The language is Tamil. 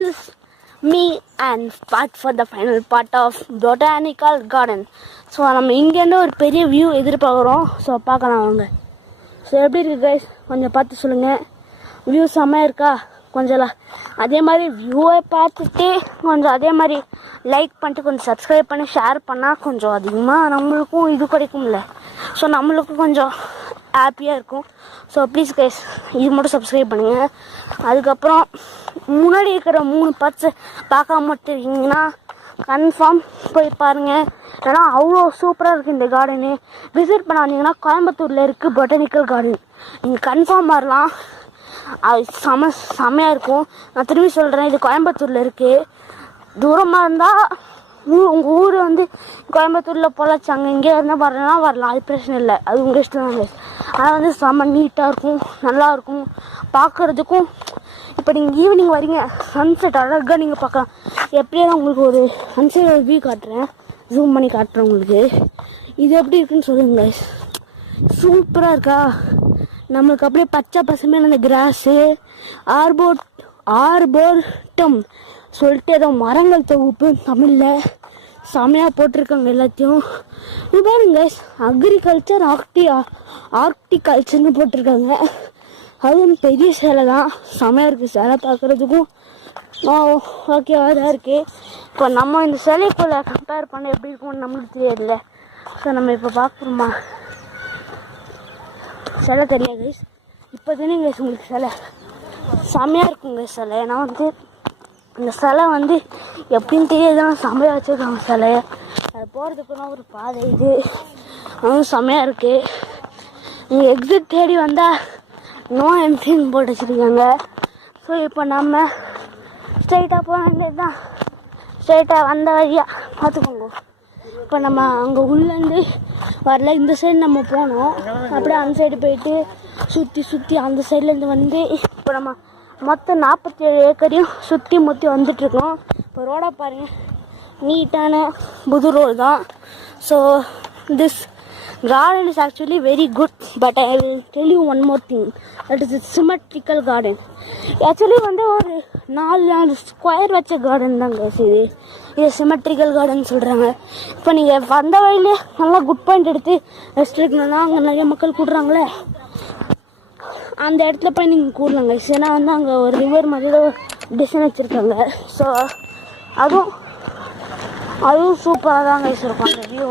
This is me and part for the final part of botanical garden. So நம்ம இங்கேருந்து ஒரு பெரிய வியூ எதிர்பார்க்குறோம். ஸோ பார்க்கலாம் வாங்க. ஸோ எப்படி இருக்குது கைஸ், கொஞ்சம் பார்த்து சொல்லுங்கள். வியூ செம்மையாக இருக்கா? கொஞ்சம் அதே மாதிரி வியூவை பார்த்துட்டு கொஞ்சம் அதே மாதிரி லைக் பண்ணிட்டு கொஞ்சம் சப்ஸ்கிரைப் பண்ணி ஷேர் பண்ணால் கொஞ்சம் அதிகமாக நம்மளுக்கும் இது கிடைக்கும்ல. ஸோ நம்மளுக்கும் கொஞ்சம் ஹாப்பியாக இருக்கும். ஸோ ப்ளீஸ் கைஸ் இது மட்டும் சப்ஸ்கிரைப் பண்ணுங்கள். அதுக்கப்புறம் முன்னாடி இருக்கிற 3 பார்ட்ஸை பார்க்காம மட்டும் இருக்கீங்கன்னா கன்ஃபார்ம் போய் பாருங்கள். ஏன்னா அவ்வளோ சூப்பராக இருக்குது இந்த கார்டனு. விசிட் பண்ண வந்தீங்கன்னா கோயம்புத்தூரில் இருக்குது பொட்டானிக்கல் கார்டன். நீங்கள் கன்ஃபார்ம் வரலாம், அது செம்மையாக இருக்கும். நான் திரும்பி சொல்கிறேன், இது கோயம்புத்தூரில் இருக்குது. தூரமாக இருந்தால் உங்கள் ஊர் வந்து கோயம்புத்தூரில் பொழைச்சாங்க இங்கே இருந்தால் வரலாம், அது பிரச்சனை இல்லை, அது உங்கள் இஷ்டம் தான். ஆனால் வந்து செம்ம நீட்டாக இருக்கும், நல்லாயிருக்கும் பார்க்குறதுக்கும். இப்போ நீங்கள் ஈவினிங் வரீங்க, சன்செட் அழகாக நீங்கள் பார்க்கலாம். எப்படியும் உங்களுக்கு ஒரு சன்செட் வியூ காட்டுறேன், ஜூம் பண்ணி காட்டுறேன் உங்களுக்கு. இது எப்படி இருக்குன்னு சொல்லுங்க. சூப்பராக இருக்கா? நம்மளுக்கு அப்படியே பச்சை பசுமையான அந்த கிராஸு ஆர்போர்டம் சொல்லிட்டு ஏதோ மரங்கள் தொகுப்பு தமிழில் செமையாக போட்டிருக்காங்க எல்லாத்தையும். இது பாருங்க, அக்ரிகல்ச்சர் ஆர்டிகல்ச்சர்னு போட்டிருக்காங்க. அதுவும் பெரிய சேலை தான், செமையாக இருக்குது சேலை பார்க்குறதுக்கும். ஓகேவாக தான் இருக்குது. இப்போ நம்ம இந்த சிலைக்குள்ள கம்பேர் பண்ண எப்படி இருக்கும்னு நம்மளுக்கு தெரியாதுல்ல. ஸோ நம்ம இப்போ பார்க்குறோமா சிலை தெரியாது. இப்போ தானே உங்களுக்கு சிலை செமையாக இருக்குங்க சிலை. ஏன்னா வந்து இந்த சிலை வந்து எப்படின்னு தெரியாதுதான் செமையாக வச்சுருக்காங்க சிலையை. அது போகிறதுக்குன்னா ஒரு பாதை இது, அதுவும் செமையாக இருக்குது. நீங்கள் எக்ஸிட் தேடி வந்தால் நோ என்ட்ரின்னு போட்டு வச்சுருக்காங்க. ஸோ இப்போ நம்ம ஸ்ட்ரைட்டாக போக வேண்டியது தான். ஸ்ட்ரைட்டாக வந்த வழியாக பார்த்துக்கோங்க. இப்போ நம்ம அங்கே உள்ளேருந்து வரல, இந்த சைடு நம்ம போனோம், அப்படியே அந்த சைடு போயிட்டு சுற்றி அந்த சைட்லேருந்து வந்து இப்போ நம்ம மொத்தம் 47 ஏக்கரையும் சுற்றி வந்துட்டுருக்கோம். இப்போ ரோடாக பாருங்கள், நீட்டான புது ரோடு தான். So this garden is actually very good, but I will tell you one more thing, that is a symmetrical garden. Actually வந்து ஒரு 4 ஸ்கொயர் வச்ச கார்டன் தாங்க இது சிமெட்ரிக்கல் கார்டன் சொல்கிறாங்க. இப்போ நீங்கள் வந்த வழியிலே நல்லா குட் பாயிண்ட் எடுத்து ரெஸ்ட் எடுக்கணும்னா அங்கே நிறைய மக்கள் கூடுறாங்களே, அந்த இடத்துல போய் நீங்கள் கூடலாங்க. ஏன்னா வந்து அங்கே ஒரு ரிவர் மாதிரி டிசைன் வச்சுருக்காங்க. ஸோ அதுவும் சூப்பராக தாங்க இருக்கும் அந்த வியூ.